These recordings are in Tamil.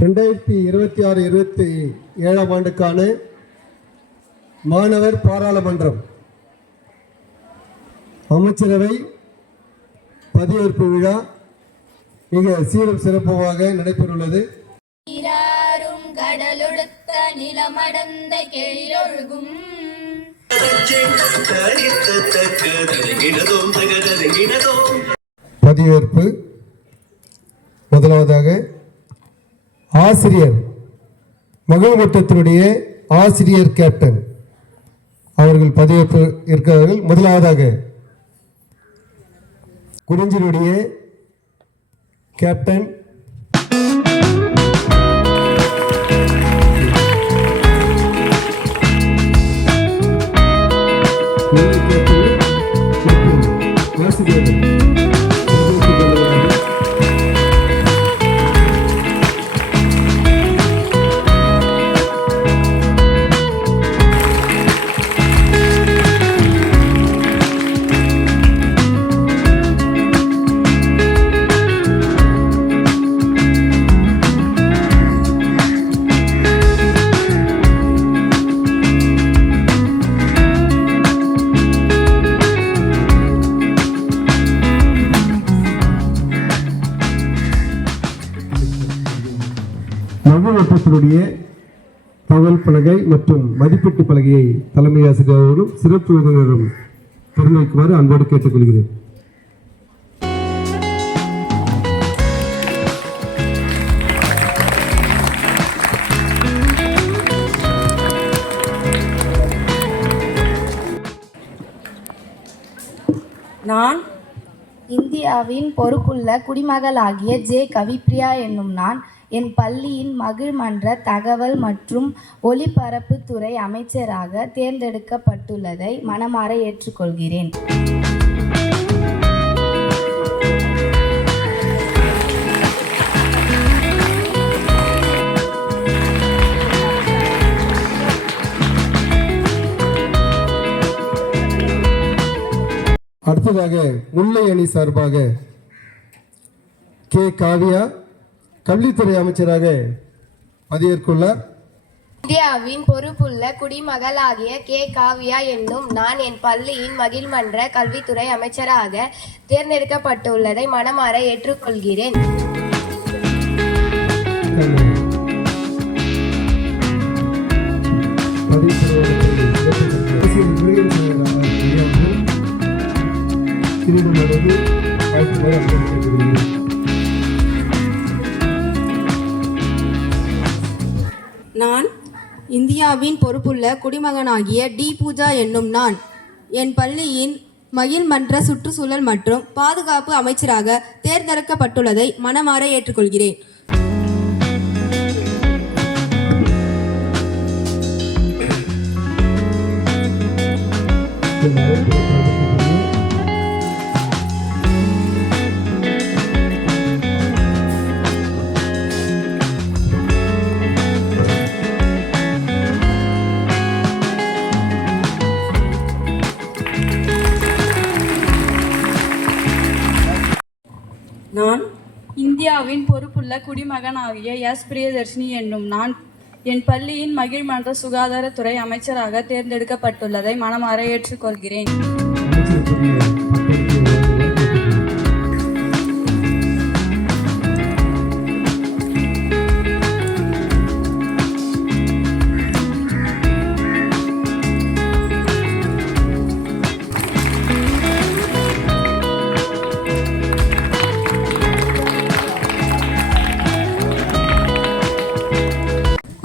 2026-27 ஆண்டுக்கான மாணவர் பாராளுமன்றம் அமைச்சரவை பதவியேற்பு விழா மிக சீரும் சிறப்புமாக நடைபெற்றுள்ளது. கடலொடுத்த நிலமடந்த கெழிலொழுகும் பதவியேற்பு. முதலாவதாக ஆசிரியர் மகிழ்வட்டத்தினுடைய ஆசிரியர் கேப்டன் அவர்கள் பதவியேற்பு இருக்கிறார்கள். முதலாவதாக குறிஞ்சியினுடைய கேப்டன் மகிழ்வட்டத்தினுடைய தகவல் பலகை மற்றும் மதிப்பீட்டு பலகையை தலைமை ஆசிரியர்களும் சிறப்பு விருந்தினரும் திறந்து வைக்குமாறு அன்போடு கேட்டுக்கொள்கிறேன். நான் இந்தியாவின் பொறுப்புள்ள குடிமகளாகிய ஜே கவிப்ரியா என்னும் நான் என் பள்ளியின் மகிழ்மன்ற தகவல் மற்றும் ஒலிபரப்புத்துறை அமைச்சராக தேர்ந்தெடுக்கப்பட்டுள்ளதை மனமாற ஏற்றுக்கொள்கிறேன். அடுத்ததாக முல்லை அணி சார்பாக கே காவியா கல்வித்துறை அமைச்சராக பதவியேற்றுள்ளார். இந்தியாவின் பொறுப்புள்ள குடிமகளாகிய கே காவியா என்னும் நான் என் பள்ளியின் மகிழ்மன்ற கல்வித்துறை அமைச்சராக தேர்ந்தெடுக்கப்பட்டுள்ளதை மனமாற ஏற்றுக்கொள்கிறேன். நான் இந்தியாவின் பொறுப்புள்ள குடிமகனாகிய டி பூஜா என்னும் நான் என் பள்ளியின் மகிழ்மன்ற சுற்றுச்சூழல் மற்றும் பாதுகாப்பு அமைச்சராக தேர்ந்தெடுக்கப்பட்டுள்ளதை மனமாற ஏற்றுக்கொள்கிறேன். நான் இந்தியாவின் பொறுப்புள்ள குடிமகனாகிய எஸ் பிரியதர்ஷினி என்னும் நான் என் பள்ளியின் மகிழ்மன்ற சுகாதாரத்துறை அமைச்சராக தேர்ந்தெடுக்கப்பட்டுள்ளதை மனமாற ஏற்றுக்கொள்கிறேன்.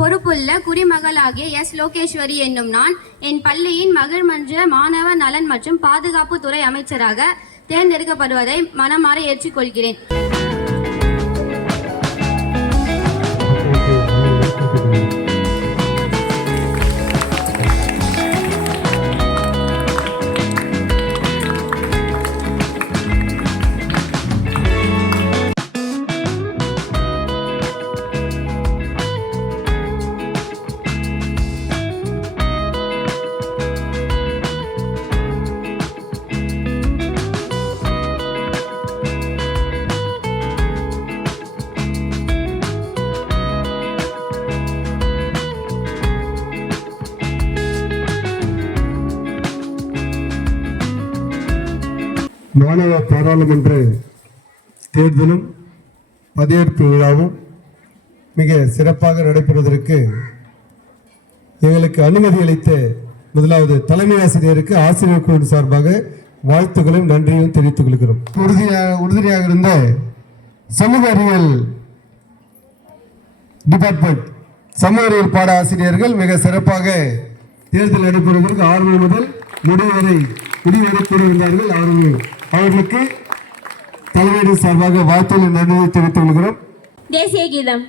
பொறுப்புள்ள குடிமகளாகிய எஸ் லோகேஸ்வரி என்னும் நான் என் பள்ளியின் மகிழ்மன்ற மாணவ நலன் மற்றும் பாதுகாப்பு துறை அமைச்சராக தேர்ந்தெடுக்கப்படுவதை மனமாற ஏற்றுக்கொள்கிறேன். மாணவ பாராளுமன்ற தேர்தலும் பதவியேற்பு விழாவும் மிக சிறப்பாக நடைபெறுவதற்கு எங்களுக்கு அனுமதி அளித்த முதலாவது தலைமை ஆசிரியருக்கு ஆசிரியர் குழு சார்பாக வாழ்த்துக்களும் நன்றியும் தெரிவித்துக் கொள்கிறோம். உறுதுணையாக இருந்த சமூக அறிவியல் டிபார்ட்மெண்ட் சமூக அறிவியல் பாட ஆசிரியர்கள் மிக சிறப்பாக தேர்தல் நடைபெறுவதற்கு ஆரம்பம் முதல் முடிவரை கூறியிருந்தார்கள். அவர்களுக்கு தலைமையின் சார்பாக வாழ்த்துக்களை நன்றியை தெரிவித்துக் கொள்கிறோம். தேசிய கீதம்.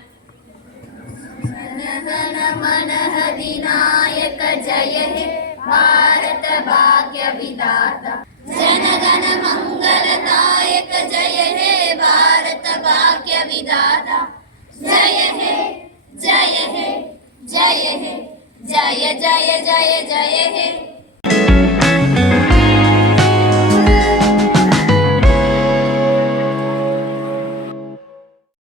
जनगणमनहधिनायक जय हे भारत भाग्य विधाता जनगण मंगलदायक जय हे भारत भाग्य विधाता जय हे जय हे जय हे जय जय जय जय हे